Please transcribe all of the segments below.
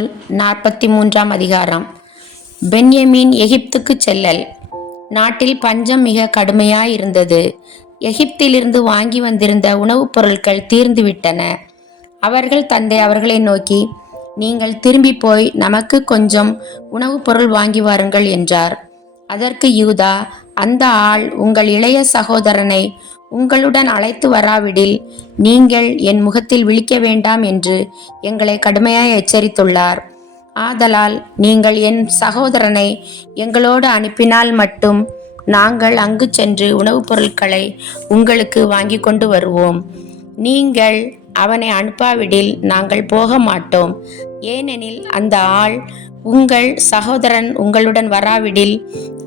நூல் 43ஆம் அதிகாரம். பென்யமீன் எகிப்துக்கு செல்லல். நாட்டில் பஞ்சம் மிக கடுமையாயிருந்தது. எகிப்திலிருந்து வாங்கி வந்திருந்த உணவுப் பொருட்கள் தீர்ந்துவிட்டன. அவர்கள் தந்தை அவர்களை நோக்கி, நீங்கள் திரும்பி போய் நமக்கு கொஞ்சம் உணவுப் பொருள் வாங்கி வாருங்கள் என்றார். அதற்கு யூதா, அந்த ஆள் உங்கள் இளைய சகோதரனை உங்களுடன் அழைத்து வராவிடில் நீங்கள் என் முகத்தில் விழிக்க வேண்டாம் என்று எங்களை கடுமையாய் எச்சரித்துள்ளார். ஆதலால் நீங்கள் என் சகோதரனை எங்களோடு அனுப்பினால் மட்டும் நாங்கள் அங்கு சென்று உணவுப் பொருட்களை உங்களுக்கு வாங்கி கொண்டு வருவோம். நீங்கள் அவனை அனுப்பாவிடில் நாங்கள் போக மாட்டோம். ஏனெனில் அந்த ஆள் உங்கள் சகோதரன் உங்களுடன் வராவிடில்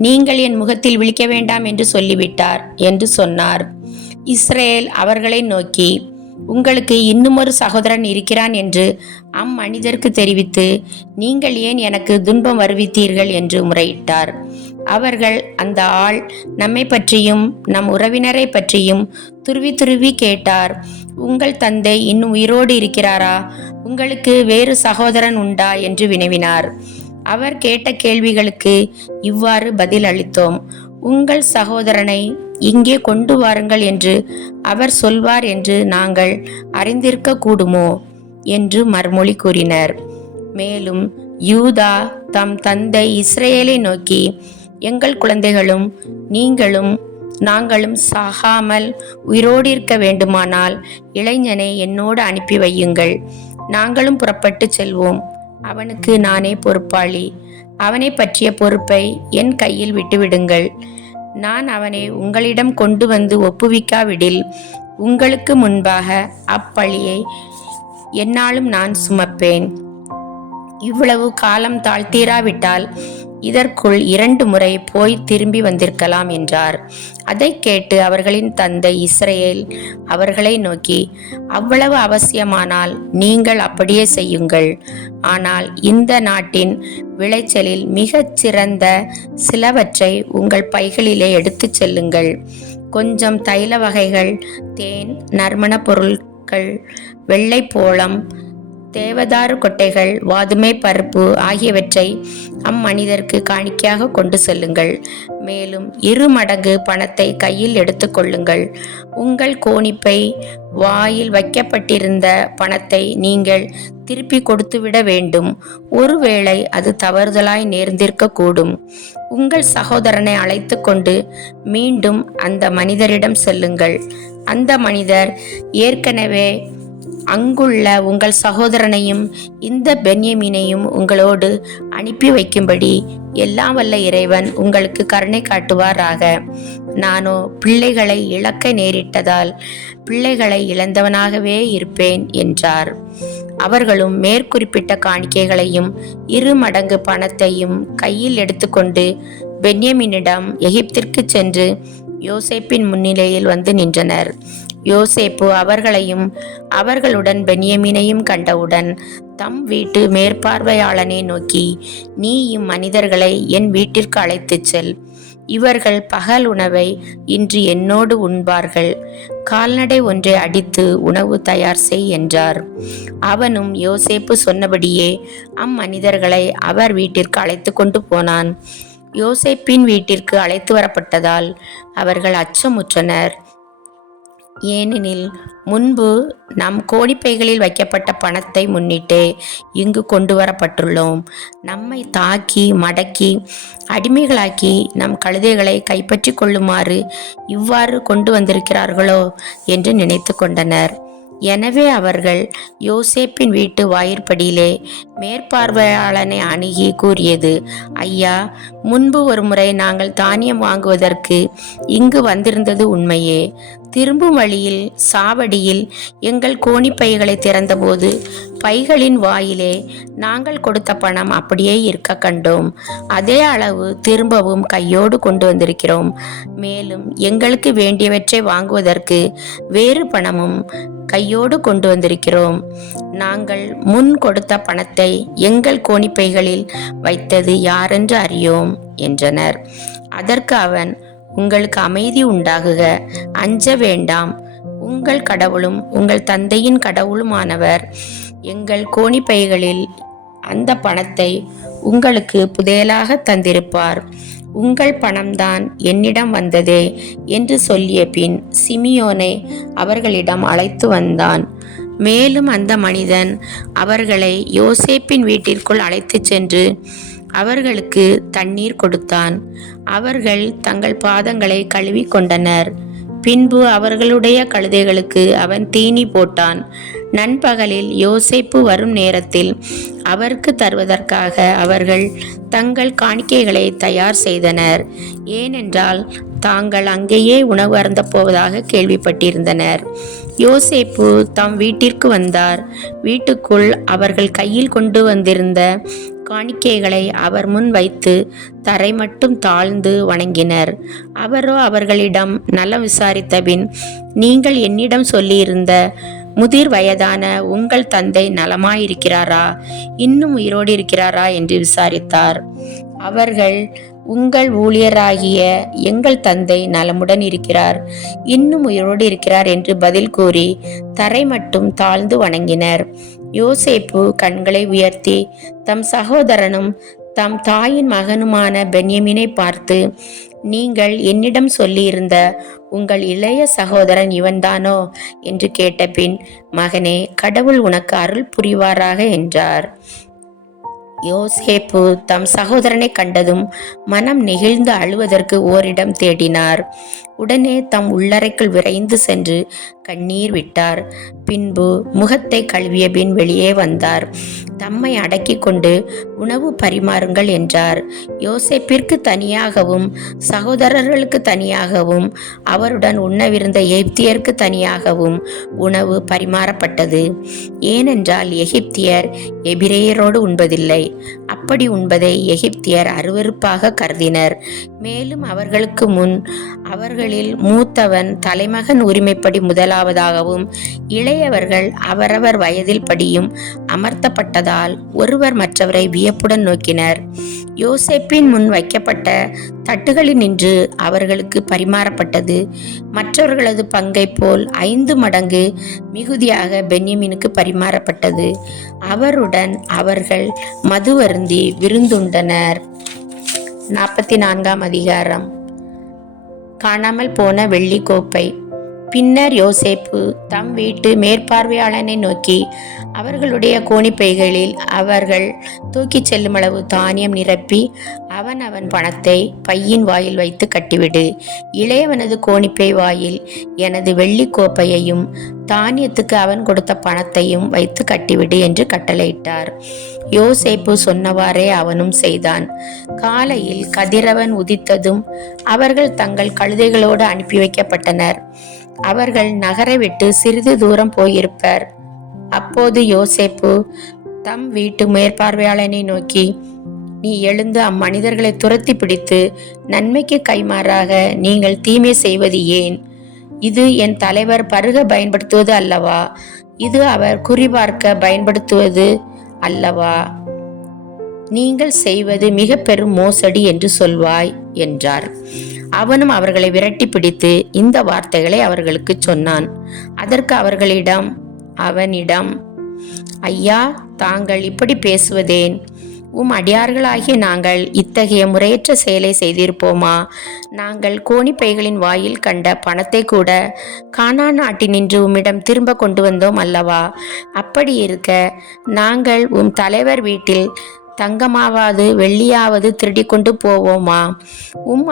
நீங்கள் என் முகத்தில் விழிக்க வேண்டாம் என்று சொல்லிவிட்டார் என்று சொன்னார். இஸ்ரவேல் அவர்களை நோக்கி, உங்களுக்கு இன்னுமொரு சகோதரன் இருக்கிறான் என்று அம்மனிதருக்கு தெரிவித்து, நீங்கள் ஏன் எனக்கு துன்பம் வருவித்தீர்கள் என்று முறையிட்டார். அவர்கள், அந்த ஆள் நம்மை பற்றியும் நம் உறவினரை பற்றியும் துருவி துருவி கேட்டார். உங்கள் தந்தை இன்னும் உயிரோடு இருக்கிறாரா? உங்களுக்கு வேறு சகோதரன் உண்டா என்று வினவினார். அவர் கேட்ட கேள்விகளுக்கு இவ்வாறு பதில் அளித்தோம். உங்கள் சகோதரனை இங்கே கொண்டு வாருங்கள் என்று அவர் சொல்வார் என்று நாங்கள் அறிந்திருக்க கூடுமோ என்று மறுமொழி கூறினர். மேலும் யூதா தம் தந்தை இஸ்ரவேலை நோக்கி, எங்கள் குழந்தைகளும் நீங்களும் நாங்களும் சாகாமல் உயிரோடு இருக்க வேண்டுமானால் இளைஞனை என்னோடு அனுப்பி வையுங்கள். நாங்களும் புறப்பட்டு செல்வோம். அவனுக்கு நானே பொறுப்பாளி. அவனை பற்றிய பொறுப்பை என் கையில் விட்டுவிடுங்கள். நான் அவனை உங்களிடம் கொண்டு வந்து ஒப்புவிக்காவிடில் உங்களுக்கு முன்பாக அப்பழியை என்னாலும் நான் சுமப்பேன். இவ்வளவு காலம் தாழ்த்தீராவிட்டால் இதற்குள் 2 முறை போய் திரும்பி வந்திருக்கலாம் என்றார். அதை கேட்டு அவர்களின் தந்தை இஸ்ரவேல் அவர்களை நோக்கி, அவ்வளவு அவசியமானால் நீங்கள் அப்படியே செய்யுங்கள். ஆனால் இந்த நாட்டின் விளைச்சலில் மிகச் சிறந்த சிலவற்றை உங்கள் பைகளிலே எடுத்துச் செல்லுங்கள். கொஞ்சம் தைல வகைகள், தேன், நறுமண பொருட்கள், வெள்ளைப்போளம், தேவதாரு கொட்டைகள், வாதுமை பருப்பு ஆகியவற்றை அம்மனிதருக்கு காணிக்கையாக கொண்டு செல்லுங்கள். மேலும் 2 மடங்கு பணத்தை கையில் எடுத்துக்கொள்ளுங்கள். உங்கள் கோணிப்பை வாயில் வைக்கப்பட்டிருந்த பணத்தை நீங்கள் திருப்பி கொடுத்துவிட வேண்டும். ஒருவேளை அது தவறுதலாய் நேர்ந்திருக்க கூடும். உங்கள் சகோதரனை அழைத்து கொண்டு மீண்டும் அந்த மனிதரிடம் செல்லுங்கள். அந்த மனிதர் ஏற்கனவே அங்குள்ள உங்கள் சகோதரனையும் இந்த பென்யமீனையும் உங்களோடு அனுப்பி வைக்கும்படி எல்லாம் வல்ல இறைவன் உங்களுக்கு கருணை காட்டுவாராக. நானோ பிள்ளைகளை இழக்க நேரிட்டதால் பிள்ளைகளை இழந்தவனாகவே இருப்பேன் என்றார். அவர்களும் மேற்குறிப்பிட்ட காணிக்கைகளையும் 2 மடங்கு பணத்தையும் கையில் எடுத்துக்கொண்டு பென்யமீனிடம் எகிப்திற்கு சென்று யோசேப்பின் முன்னிலையில் வந்து நின்றனர். யோசேப்பு அவர்களையும் அவர்களுடன் பென்யமீனையும் கண்டவுடன் தம் வீட்டு மேற்பார்வையாளனை நோக்கி, நீ இம்மனிதர்களை என் வீட்டிற்கு அழைத்துச் செல். இவர்கள் பகல் உணவை இன்று என்னோடு உண்பார்கள். கால்நடை ஒன்றை அடித்து உணவு தயார் செய் என்றார். அவனும் யோசேப்பு சொன்னபடியே அம்மனிதர்களை அவர் வீட்டிற்கு அழைத்து கொண்டு போனான். யோசேப்பின் வீட்டிற்கு அழைத்து வரப்பட்டதால் அவர்கள் அச்சமுற்றனர். ஏனெனில் முன்பு நம் கோணிப்பைகளில் வைக்கப்பட்ட பணத்தை முன்னிட்டே இங்கு கொண்டு வரப்பட்டுள்ளோம். நம்மை தாக்கி மடக்கி அடிமைகளாக்கி நம் கழுதைகளை கைப்பற்றி கொள்ளுமாறு இவ்வாறு கொண்டு வந்திருக்கிறார்களோ என்று நினைத்து கொண்டனர். எனவே அவர்கள் யோசேப்பின் வீட்டு வாயிற்படியிலே மேற்பார்வையாளனை அணுகி கூறியது, ஐயா, முன்பு ஒரு முறை நாங்கள் தானியம் வாங்குவதற்கு இங்கு வந்திருந்தது உண்மையே. திரும்பும் வழியில் சாவடியில் எங்கள் கோணிப்பைகளை திறந்தபோது பைகளின் வாயிலே நாங்கள் கொடுத்த பணம் அப்படியே இருக்க கண்டோம். அதே அளவு திரும்பவும் கையோடு கொண்டு வந்திருக்கிறோம். மேலும் எங்களுக்கு வேண்டியவற்றை வாங்குவதற்கு வேறு பணமும் கையோடு கொண்டு வந்திருக்கிறோம். நாங்கள் முன் கொடுத்த பணத்தை எங்கள் கோணிப்பைகளில் வைத்தது யாரென்று அறியோம் என்றனர். அதற்கு அவன், உங்களுக்கு அமைதி உண்டாகுக, அஞ்ச வேண்டாம். உங்கள் கடவுளும் உங்கள் தந்தையின் கடவுளுமானவர் எங்கள் கோணிப்பைகளில் அந்த பணத்தை உங்களுக்கு புதையலாக தந்திருப்பார். உங்கள் பணம்தான் என்னிடம் வந்ததே என்று சொல்லிய பின் சிமியோனை அவர்களிடம் அழைத்து வந்தான். மேலும் அந்த மனிதன் அவர்களை யோசேப்பின் வீட்டிற்குள் அழைத்து சென்று அவர்களுக்கு தண்ணீர் கொடுத்தான். அவர்கள் தங்கள் பாதங்களை கழுவி கொண்டனர். பின்பு அவர்களுடைய கழுதைகளுக்கு அவன் தீனி போட்டான். நண்பகலில் யோசேப்பு வரும் நேரத்தில் அவருக்கு தருவதற்காக அவர்கள் தங்கள் காணிக்கைகளை தயார் செய்தனர். ஏனென்றால் தாங்கள் அங்கேயே உணவு அருந்தப் போவதாக கேள்விப்பட்டிருந்தனர். யோசேப்பு தம் வீட்டிற்கு வந்தார். வீட்டுக்குள் அவர்கள் கையில் கொண்டு வந்திருந்த காணிக்கைகளை அவர் முன் வைத்து தரை மட்டும் தாழ்ந்து வணங்கினர். அவரோ அவர்களிடம் நலம் விசாரித்தபின், நீங்கள் என்னிடம் சொல்லியிருந்த முதிர் வயதான உங்கள் தந்தை நலமாயிருக்கிறாரா, இன்னும் உயிரோடு இருக்கிறாரா என்று விசாரித்தார். அவர்கள், உங்கள் ஊழியராகிய எங்கள் தந்தை நலமுடன் இருக்கிறார், இன்னும் உயிரோடு இருக்கிறார் என்று பதில் கூறி தரை மட்டும் தாழ்ந்து வணங்கினர். யோசேப்பு கண்களை உயர்த்தி தம் சகோதரனும் தம் தாயின் மகனுமான பென்யமீனை பார்த்து, நீங்கள் என்னிடம் சொல்லியிருந்த உங்கள் இளைய சகோதரன் இவன்தானோ என்று கேட்டபின், மகனே, கடவுள் உனக்கு அருள் புரிவாராக என்றார். யோசேப்பு தம் சகோதரனை கண்டதும் மனம் நெகிழ்ந்து அழுவதற்கு ஓரிடம் தேடினார். உடனே தம் உள்ளறைக்குள் விரைந்து சென்று கண்ணீர் விட்டார். பின்பு முகத்தை கழுவிய பின் வெளியே வந்தார். தம்மை அடக்கி கொண்டு உணவு பரிமாறுங்கள் என்றார். யோசேப்பிற்கு தனியாகவும் சகோதரர்களுக்கு தனியாகவும் அவருடன் உண்ணவிருந்த எகிப்தியருக்கு தனியாகவும் உணவு பரிமாறப்பட்டது. ஏனென்றால் எகிப்தியர் எபிரேயரோடு உண்பதில்லை. அப்படி உண்பதை எகிப்தியர் அருவருப்பாக கருதினர். மேலும் அவர்களுக்கு முன் அவர்களில் மூத்தவன் தலைமகன் உரிமைப்படி முதலாவதாகவும் இளையவர்கள் அவரவர் வயதில் படியும் அமர்த்தப்பட்டதால் ஒருவர் மற்றவரை வியப்புடன் நோக்கினர். யோசேப்பின் முன் வைக்கப்பட்ட தட்டுகளில் நின்று அவர்களுக்கு பரிமாறப்பட்டது மற்றவர்களது பங்கை போல் 5 மடங்கு மிகுதியாக பென்யமீனுக்கு பரிமாறப்பட்டது. அவருடன் அவர்கள் மதுவருந்தி விருந்துண்டனர். 44ஆம் அதிகாரம். காணாமல் போன வெள்ளி கோப்பை. பின்னர் யோசேப்பு தம் வீட்டு மேற்பார்வையாளனை நோக்கி, அவர்களுடைய கோணிப்பைகளில் அவர்கள் தூக்கிச் செல்லும் அளவு தானியம் நிரப்பி அவன் பணத்தை பையின் வாயில் வைத்து கட்டிவிடு. இளையவனது கோணிப்பை வாயில் எனது வெள்ளி கோப்பையையும் தானியத்துக்கு அவன் கொடுத்த பணத்தையும் வைத்து கட்டிவிடு என்று கட்டளையிட்டார். யோசேப்பு சொன்னவாறே அவனும் செய்தான். காலையில் கதிரவன் உதித்ததும் அவர்கள் தங்கள் கழுதைகளோடு அனுப்பி வைக்கப்பட்டனர். அவர்கள் நகரை விட்டு சிறிது தூரம் போயிருப்பர். அப்போது யோசேப்பு தம் வீட்டு மேற்பார்வையாளனை நோக்கி, நீ எழுந்து அம்மனிதர்களை துரத்தி பிடித்து நன்மைக்கு கைமாறாக நீங்கள் தீமை செய்வது ஏன்? இது என் தலைவர் பருக பயன்படுத்துவது அல்லவா? இது அவர் குறிபார்க்க பயன்படுத்துவது அல்லவா? நீங்கள் செய்வது மிக பெரும் மோசடி என்று சொல்வாய் என்றார். அவனும் அவர்களை விரட்டி பிடித்து இந்த வார்த்தைகளை அவர்களுக்கு சொன்னான். அதற்கு அவனிடம், ஐயா, தாங்கள் இப்படி பேசுவதேன்? அடியார்களாகிய நாங்கள் இத்தகைய முறையற்ற செயலை செய்திருப்போமா? நாங்கள் கோணிப்பைகளின் வாயில் கண்ட பணத்தை கூட கானான் நாட்டினின்று உம்மிடம் திரும்ப கொண்டு வந்தோம் அல்லவா? அப்படி இருக்க நாங்கள் தலைவர் வீட்டில் தங்கமாவது வெள்ளியாவது திருடி கொண்டு போவோமா?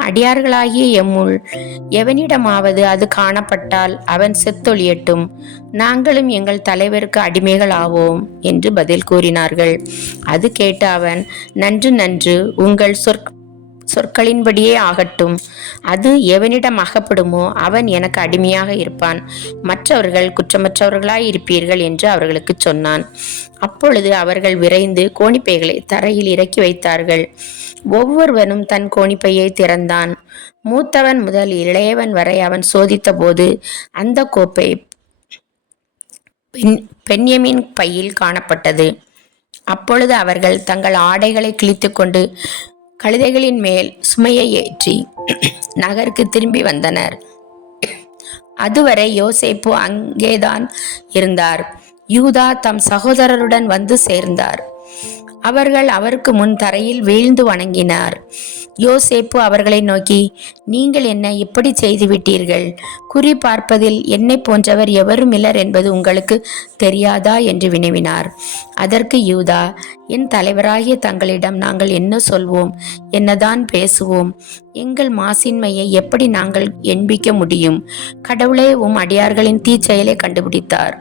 அடியார்களாகிய எம்முள் எவனிடமாவது அது காணப்பட்டால் அவன் செத்தொழியட்டும், நாங்களும் எங்கள் தலைவருக்கு அடிமைகள் ஆவோம் என்று பதில் கூறினார்கள். அது கேட்டு அவன், நன்று, உங்கள் சொற்களின்படியே ஆகட்டும். அது எவனிடம் அகப்படுமோ அவன் எனக்கு அடிமையாக இருப்பான், மற்றவர்கள் குற்றமற்றவர்களாய் இருப்பீர்கள் என்று அவர்களுக்கு சொன்னான். அப்பொழுது அவர்கள் விரைந்து கோணிப்பைகளை தரையில் இறக்கி வைத்தார்கள். ஒவ்வொருவனும் தன் கோணிப்பையை திறந்தான். மூத்தவன் முதல் இளையவன் வரை அவன் சோதித்த போது அந்த கோப்பை பென்யமீன் பையில் காணப்பட்டது. அப்பொழுது அவர்கள் தங்கள் ஆடைகளை கிழித்து கொண்டு கழுதைகளின் மேல் சுமையை ஏற்றி நகருக்கு திரும்பி வந்தனர். அதுவரை யோசேப்பு அங்கேதான் இருந்தார். யூதா தம் சகோதரருடன் வந்து சேர்ந்தார். அவர்கள் அவருக்கு முன் தரையில் வீழ்ந்து வணங்கினார். யோசேப்பு அவர்களை நோக்கி, நீங்கள் என்ன இப்படி செய்துவிட்டீர்கள்? குறி பார்ப்பதில் என்னை போன்றவர் எவரும் இல்லர் என்பது உங்களுக்கு தெரியாதா என்று வினவினார். அதற்கு யூதா, என் தலைவராகிய தங்களிடம் நாங்கள் என்ன சொல்வோம், என்னதான் பேசுவோம்? எங்கள் மாசின்மையை எப்படி நாங்கள் எண்பிக்க முடியும்? கடவுளே உம் அடியார்களின் தீச்செயலை கண்டுபிடித்தார்.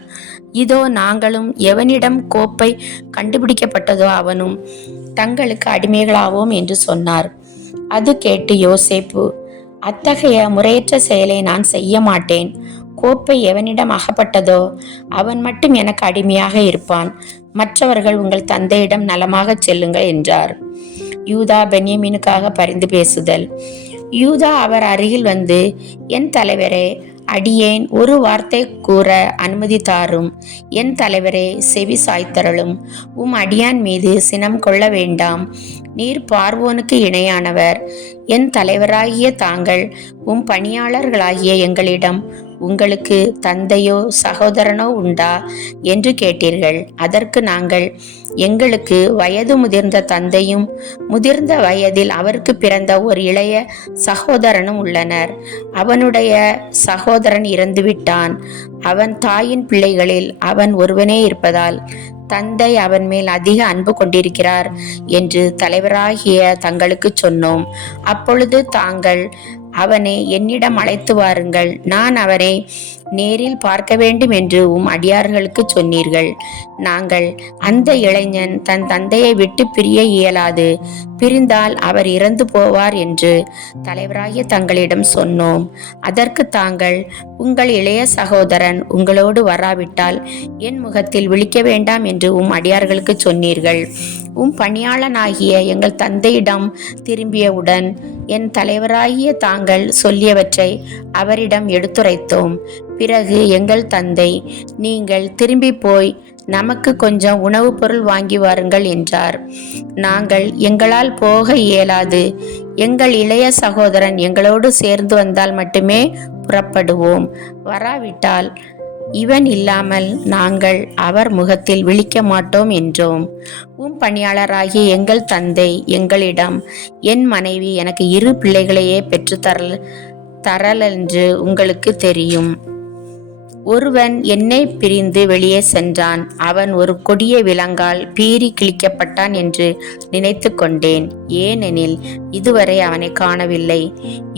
இதோ நாங்களும் எவனிடம் கோப்பை கண்டுபிடிக்கப்பட்டதோ அவனும் தங்களுக்கு அடிமைகளாவோம் என்று சொன்னார். அது கேட்டு யோசேப்பு, அத்தகைய முறையற்ற செயலை நான் செய்ய மாட்டேன். கோப்பை எவனிடம் அகப்பட்டதோ அவன் மட்டும் எனக்கு அடிமையாக இருப்பான். மற்றவர்கள் உங்கள் தந்தையிடம் நலமாக செல்லுங்கள் என்றார். யூதா பென்யமீனுக்காக பரிந்து பேசுதல். யூதா அவர் அருகில் வந்து, என் தலைவரே, அடியேன் ஒரு வார்த்தை கூற அனுமதி தாரும். என் தலைவரே, செவி சாய்த்தருளும். உம் அடியான் மீது சினம் கொள்ள வேண்டாம். நீர் பார்வோனுக்கு இணையானவர். என் தலைவராகிய தாங்கள் உம் பணியாளர்களாகிய எங்களிடம் உங்களுக்கு தந்தையோ சகோதரனோ உண்டா என்று கேட்டீர்கள். அதற்கு நாங்கள், எங்களுக்கு வயது முதிர்ந்த தந்தையும் முதிர்ந்த வயதில் அவருக்கு பிறந்த ஒரு இளைய சகோதரனும் உள்ளனர். அவனுடைய சகோதரன் இறந்துவிட்டான். அவன் தாயின் பிள்ளைகளில் அவன் ஒருவனே இருப்பதால் தந்தை அவன் மேல் அதிக அன்பு கொண்டிருக்கிறார் என்று தலைவராகிய தங்களுக்கு சொன்னோம். அப்பொழுது தாங்கள் அவனை என்னிடம் அழைத்து வாருங்கள், நான் அவனை நேரில் பார்க்க வேண்டும் என்று உம் அடியார்களுக்கு சொன்னீர்கள். நாங்கள், அந்த இளைஞன் தன் தந்தையை விட்டு பிரிய இயலாது, பிரிந்தால் அவர் இறந்து போவார் என்று தலைவராகிய தங்களிடம் சொன்னோம். அதற்கு தாங்கள், உங்கள் இளைய சகோதரன் உங்களோடு வராவிட்டால் என் முகத்தில் விழிக்க வேண்டாம் என்று உம் அடியார்களுக்கு சொன்னீர்கள். உம் பணியாளனாகிய எங்கள் தந்தையிடம் திரும்பியவுடன் என் தலைவராகிய தாங்கள் சொல்லியவற்றை அவரிடம் எடுத்துரைத்தோம். பிறகு எங்கள் தந்தை, நீங்கள் திரும்பி போய் நமக்கு கொஞ்சம் உணவுப் பொருள் வாங்கி வாருங்கள் என்றார். நாங்கள், எங்களால் போக இயலாது. எங்கள் இளைய சகோதரன் எங்களோடு சேர்ந்து வந்தால் மட்டுமே புறப்படுவோம். வராவிட்டால் இவன் இல்லாமல் நாங்கள் அவர் முகத்தில் விழிக்க மாட்டோம் என்றோம். உம் பணியாளராகிய எங்கள் தந்தை எங்களிடம், என் மனைவி எனக்கு 2 பிள்ளைகளையே பெற்று தரல் என்று உங்களுக்கு தெரியும். ஒருவன் என்னை பிரிந்து வெளியே சென்றான். அவன் ஒரு கொடிய விலங்கால் பீறி கிழிக்கப்பட்டான் என்று நினைத்து கொண்டேன். ஏனெனில் இதுவரை அவனை காணவில்லை.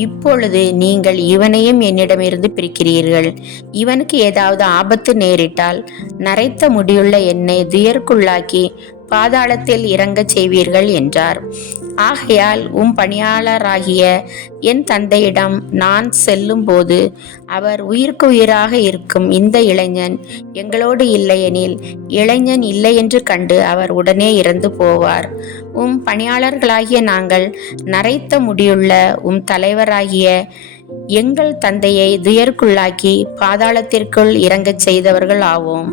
இப்பொழுது நீங்கள் இவனையும் என்னிடமிருந்து பிரிக்கிறீர்கள். இவனுக்கு ஏதாவது ஆபத்து நேரிட்டால் நரைத்த முடியுள்ள என்னை துயருக்குள்ளாக்கி பாதாளத்தில் இறங்கச் செய்வீர்கள் என்றார். ஆகையால் உம் பணியாளராகிய என் தந்தையிடம் நான் செல்லும் போது அவர் உயிருக்கு உயிராக இருக்கும் இந்த இளைஞன் எங்களோடு இல்லையெனில் இளைஞன் இல்லை என்று கண்டு அவர் உடனே இறந்து போவார். உம் பணியாளர்களாகிய நாங்கள் நரைத்த முடியுள்ள உம் தலைவராகிய எங்கள் தந்தையை துயருக்குள்ளாக்கி பாதாளத்திற்குள் இறங்கச் செய்தவர்கள் ஆவோம்.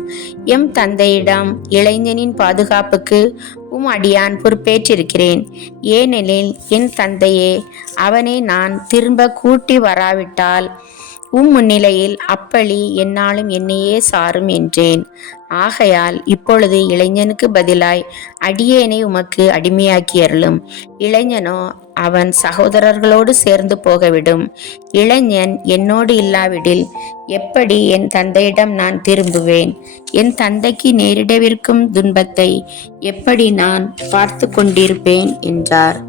எம் தந்தையிடம் இளைஞனின் பாதுகாப்புக்கு உம் அடியான் பொறுப்பேற்றிருக்கிறேன். ஏனெனில் என் தந்தையே, அவனை நான் திரும்ப கூட்டி வராவிட்டால் உம் முன்னிலையில் அப்பழி என்னாலும் என்னையே சாரும் என்றேன். ஆகையால் இப்பொழுது இளைஞனுக்கு பதிலாய் அடியேனை உமக்கு அடிமையாக்கி அருளும். இளைஞனோ அவன் சகோதரர்களோடு சேர்ந்து போகவிடும். இளைஞன் என்னோடு இல்லாவிடில் எப்படி என் தந்தையிடம் நான் திரும்புவேன்? என் தந்தைக்கு நேரிடவிருக்கும் துன்பத்தை எப்படி நான் பார்த்து கொண்டிருப்பேன் என்றார்.